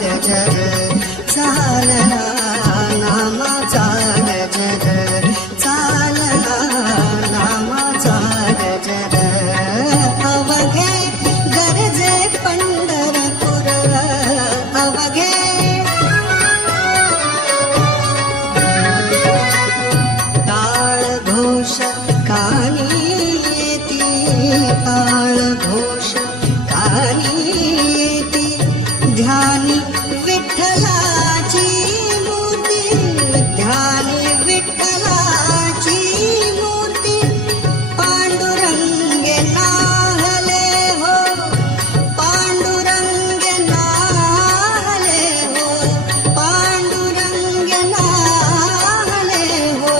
गजर चालला नामाचा गजर चालला नामाचा गजर अवघे गरजे पंढरपूर अवघे टाळ घोष कानी येती टाळ घोष कानी येती ध्यानी विठ्ठलाची मूर्ती ध्यानी विठ्ठलाची मूर्ती पांडुरंगे नाहले हो पांडुरंगे नाहले हो पांडुरंगे नाहले हो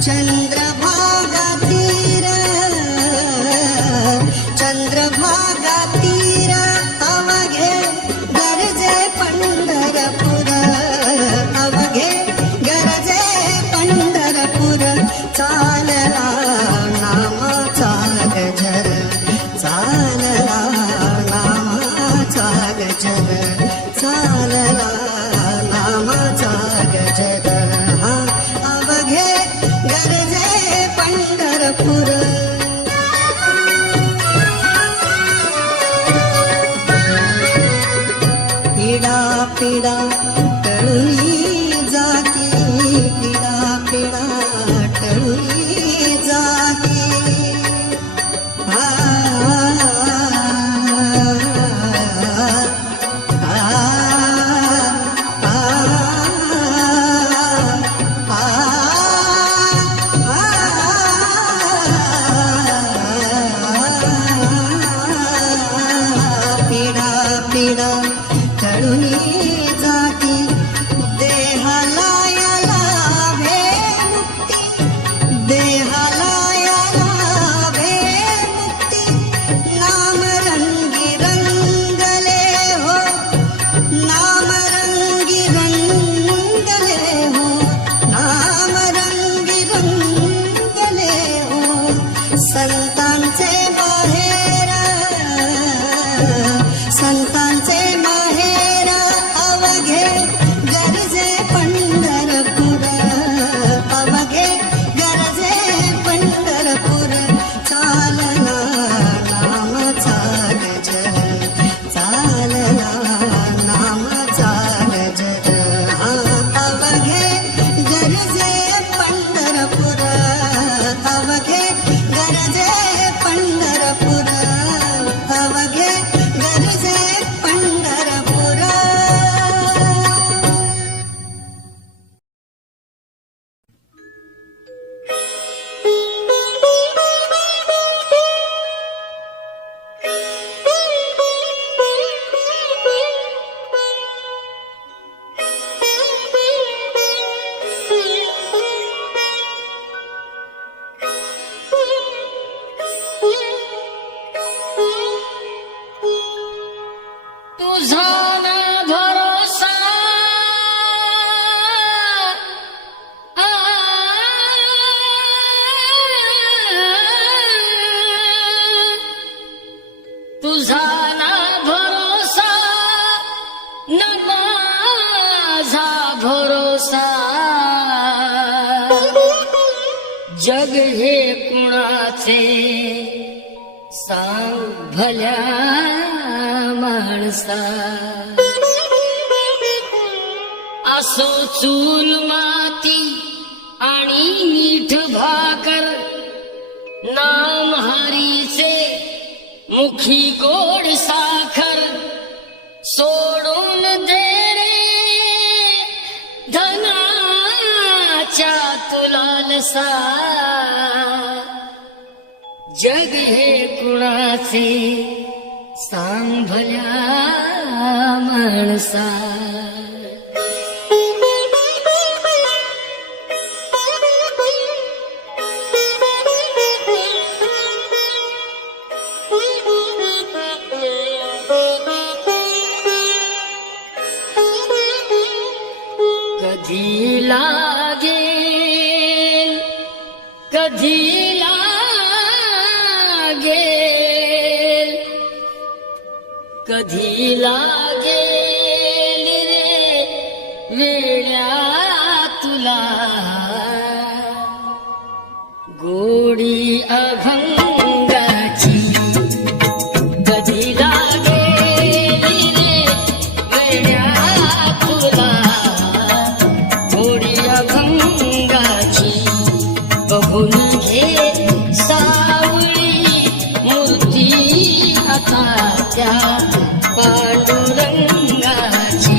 चंद्रभागा तीर चंद्रभागा तीर अवघे गरजे पंढरपूर अवघे गरजे पंढरपूर चालला नामाचा गजर चालला नामाचा गजर चालला नामाचा गजर हा अवघे गरजे पंढरपूर पिडा पिडा टळुनी जाती पिडा पिडा टळुनी जाती आ, आ, आ, आ, पिडा पिडा टळुनी जाती देहाला या लाभे मुक्ती देहाला या लाभे मुक्ती नाम रंगी रंगले हो नाम रंगी रंगले हो नाम रंगी रंगले हो संतांचे माहेर संतांचे माहेर अवघे गरजे पंढरपूर अवघे गरजे पंढरपूर चालला नामाचा गजर चालला नामाचा गजर हा अवघे गरजे पंढरपूर अवघे गरजे पंढरपूर अवघे गरजे पंढरपूर तुझा ना भरोसा आ, तुझा ना भरोसा ना माझा भरोसा जग हे कुणाचे सांग भल्या माणसा असो चूल माती आणि मीठ भाकर नाम हरीचे मुखी गोड साखर सोडून दे रे धनाच्या तुलालसा जग हे कुणाचे सांग भल्या माणसा कधी लागेल कधी लागेल कधी लागेल वेड्या तुला गोडी अभंगाची बघून घे सावळी मूर्ती आता त्या पांडुरंगाची.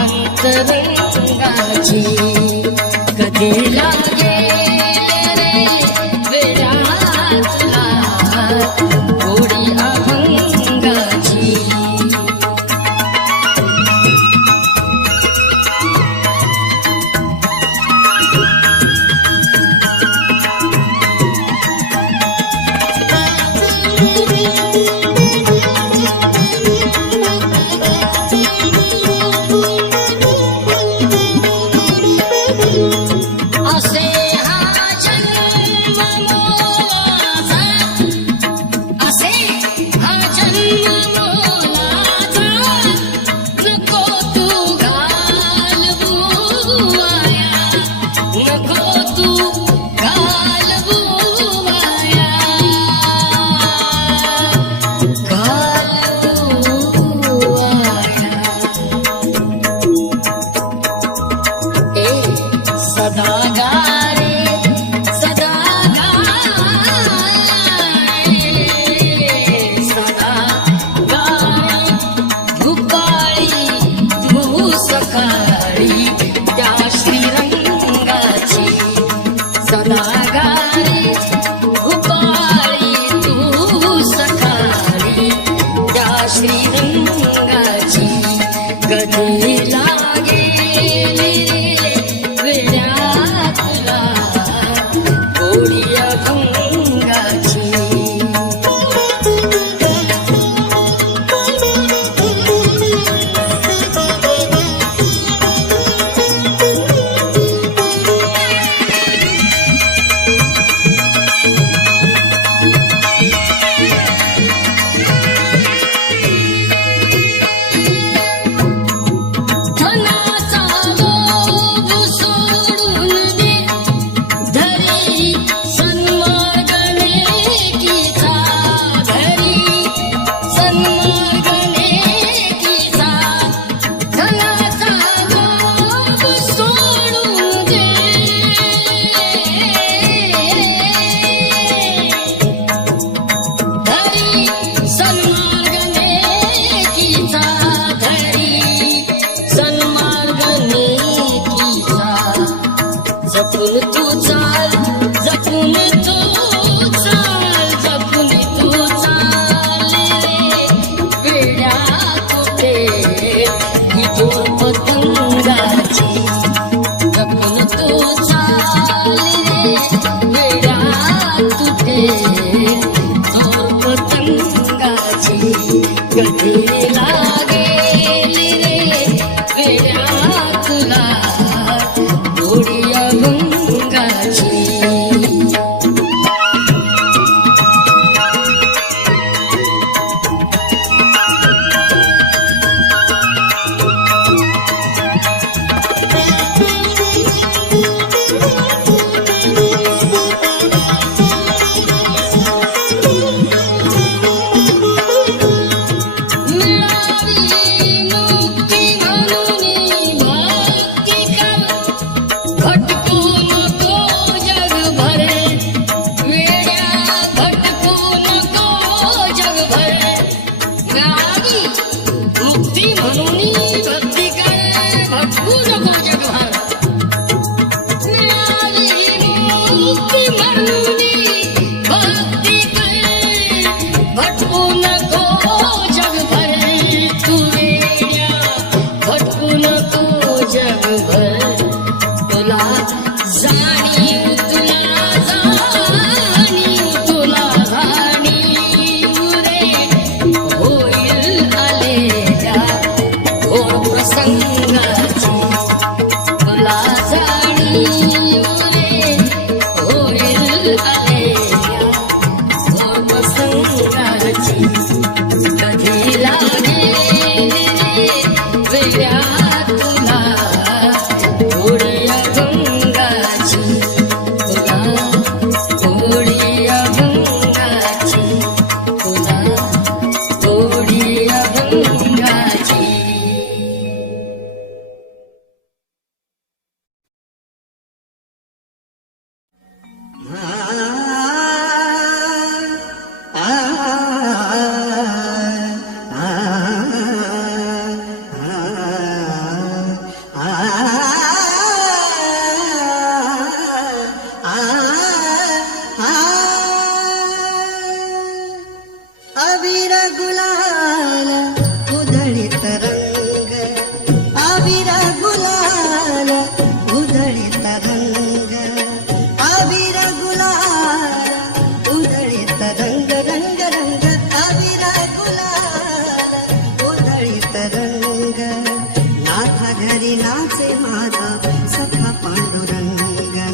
अंतरंगाची कधी लागेल रे वेड्या तुला गोडी अभंगाची. जपून तू चाल, जपून तू चाल, जपून तू चाल रे वेड्या तुटे ही दोर पतंगाची. जपून तू चाल रे वेड्या तुटे दोर पतंगाची. कधी लागेल रे वेड्या तुला गोडी अभंगाची. मिळाली आलेल्या गोप संगाची कधी लागेल वेड्या तुला गोडी अभंगाची तुला गोडी अभंगाची तुला गोडी अभंगाची. अबीर गुलाल उधळीत रंग, अबीर गुलाल उधळीत रंग, अबीर गुलाल उधळीत रंग, रंग रंग अबीर गुलाल उधळीत रंग. नाथा घरी नाचे माझा सखा पांडुरंग,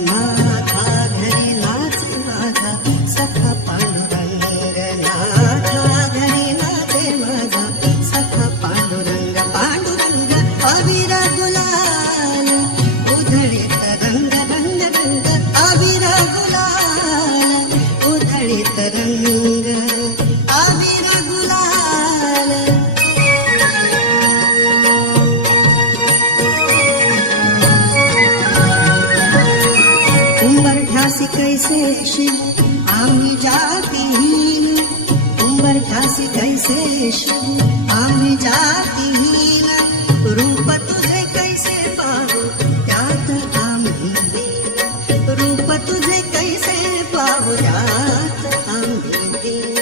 नाथा घरी नाचे माझा सखा पांडुरंग, नाथा घरी नाचे माझा सखा पांडुरंग. पांडुरंग अबीर गुलाल उधळीत रंग, रंग रंग अबीर गुलाल उधळीत रंग, अबीर गुलाल. उंबरठ्यासी कैसे शिव आम्ही जातीहीन, उंबरठ्यासी कैसे शिव आम्ही जातीहीन. रूप तुझे कैसे पाहू त्यात आम्ही दीन, रूप तुझे कैसे पाहू त्यात आम्ही दीन.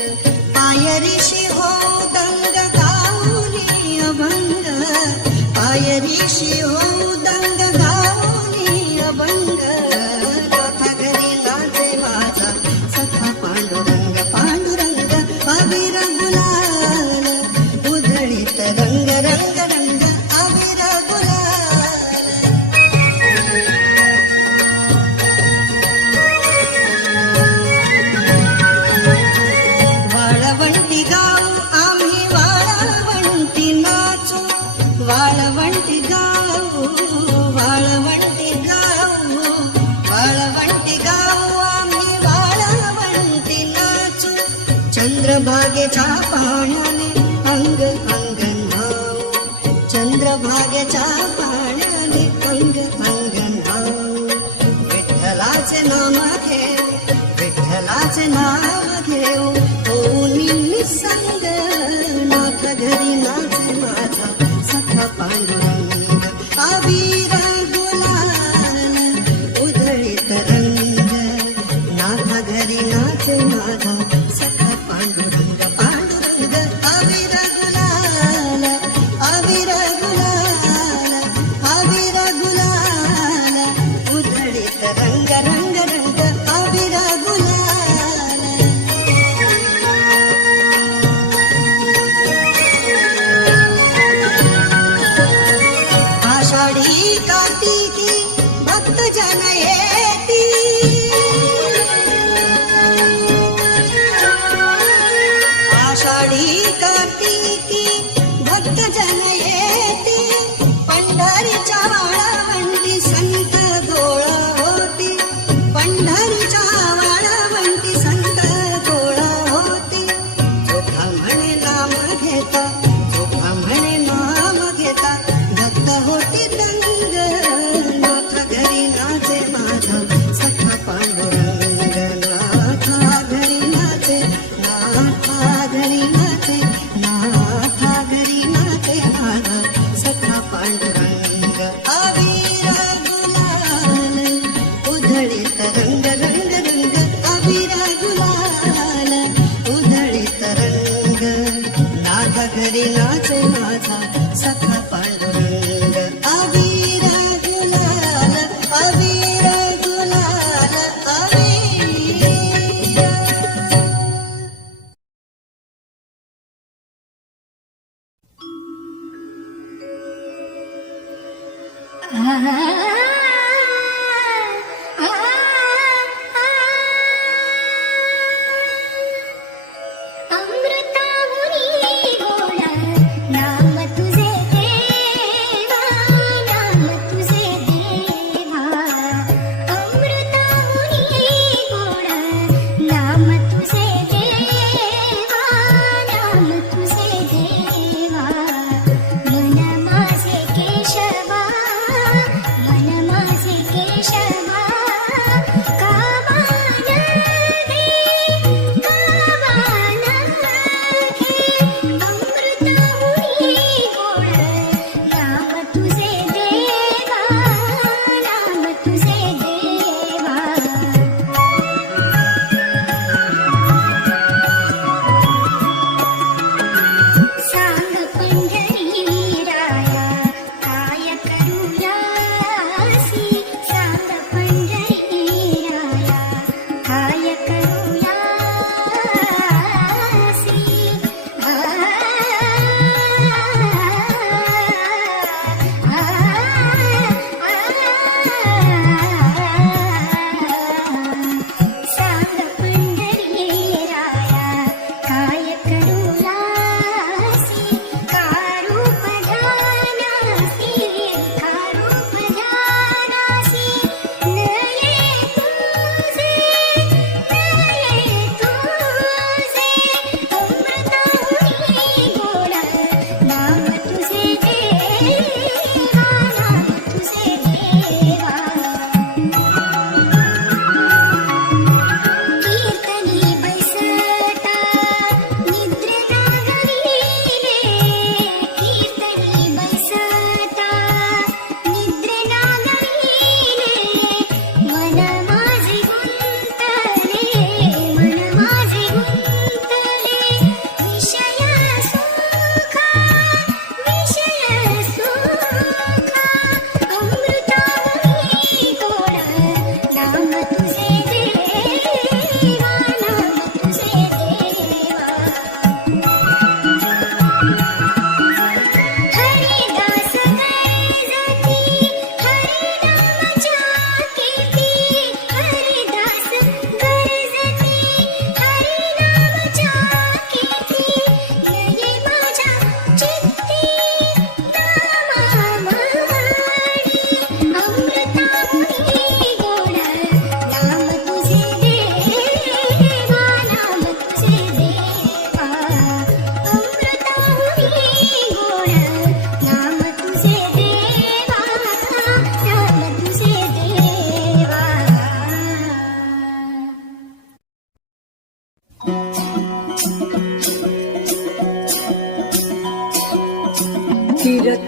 पायरीशी हो दंग गाऊनी अभंग, पायरीशी हो दंग गाऊनी अभंग. नाथा घरी नाचे माझा सखा पांडुरंग, पांडुरंग अबीर गुलाल उधळीत रंग, रंग रंग अबीर गुलाल. वाळवंटी गाऊ आम्ही वाळवंटी नाचू, वाळवंटी गाऊ, वाळवंटी गाऊ, वाळवंटी गाऊ आम्ही वाळवंटी नाचू. चंद्रभागेच्या पाण्याने अंग अंग न्हाऊ, चंद्रभागेच्या पाण्याने अंग अंग न्हाऊ. विठ्ठलाचे नाम घेऊ, विठ्ठलाचे नाम घेऊ होऊनी निसंग. नाथ घरी नाचे माझा सखा पांडुरंग, अबीर गुलाल उधळीत रंग. नाथा घरी नाचे माझा सखा पांडुरंग, पांडुरंग अबीर गुलाल, अबीर गुलाल, अबीर गुलाल उधळीत रंग, रंग रंग अबीर गुलाल. आषाढी कार्तिकी भक्त जन येती,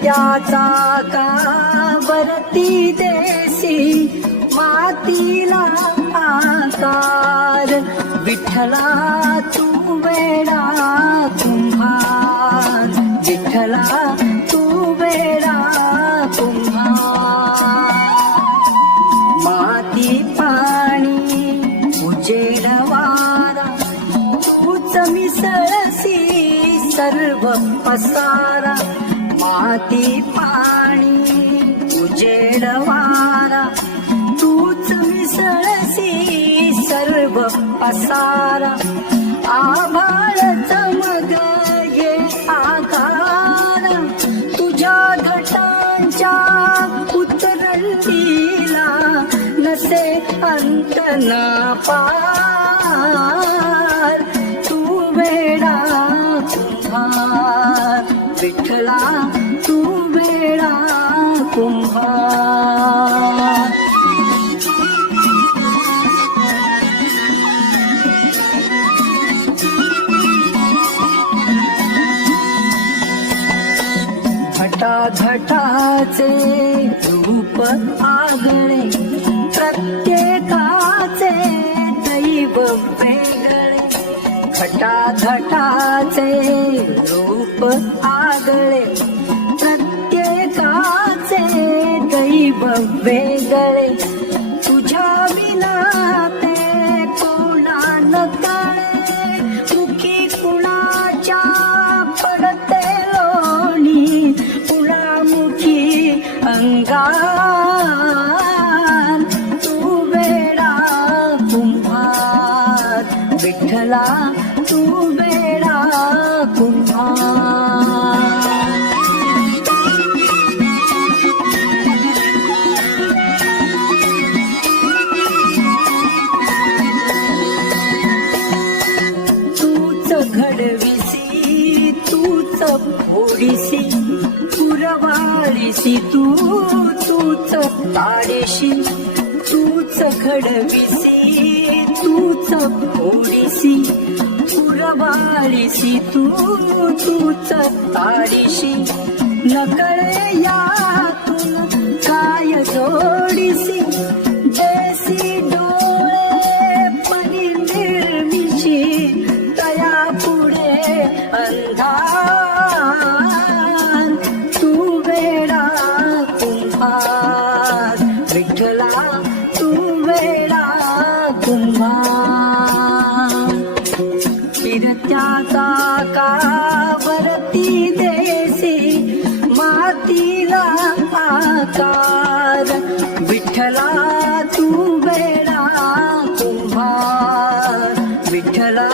फिरत्याचा का वरती देसी मातीला आकार विठ्ठला तू वेडा कुंभार विठ्ठला तू वेडा कुंभार माती पाणी उजेड वारा तूच मिसळसी सर्व पसारा माती पाणी उजेड वारा तूच मिसळसी सर्व पसारा आभाळ चमग ये आकार तुझ्या घटांच्या उतरंडीला नसे अंत न पार तू वेडा कुंभार विठ्ठला तू वेडा कुंभार घटाघटाचे रूप आगळे प्रत्येकाचे दैव वेगळे घटाघटाचे रूप आगळे प्रत्येकाचे दैव वेगळे तुझ्या विना ते कोणा न कळे मुखी कुणाच्या पडते लोणी मुखी अंगार तू वेडा कुंभार विठ्ठला तू वेडा कुंभार तूच घडविसी तूच फोडीसी पुरवाळीसी तूच ताडेशी तूच घडविसी तूच फोडीसी पुरवाळीसी तूच ताडेशी नकळे यातून काय जोडीसी देसी डोळे परी निर्मिशी तया पुढे अंधार तू वेडा कुंभार विठ्ठला तू वेडा कुंभार फिरत्याचा का वरती देसी मातीला आकार विठ्ठला तू वेडा कुंभार विठ्ठला